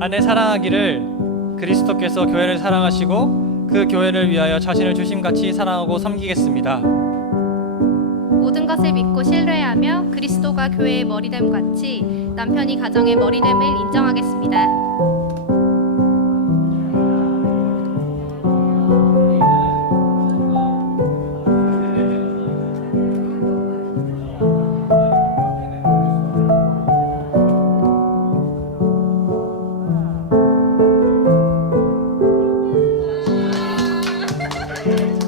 아내 사랑하기를 그리스도께서 교회를 사랑하시고 그 교회를 위하여 자신을 주심같이 사랑하고 섬기겠습니다. 모든 것을 믿고 신뢰하며 그리스도가 교회의 머리됨 같이 남편이 가정의 머리됨을 인정하겠습니다. 了。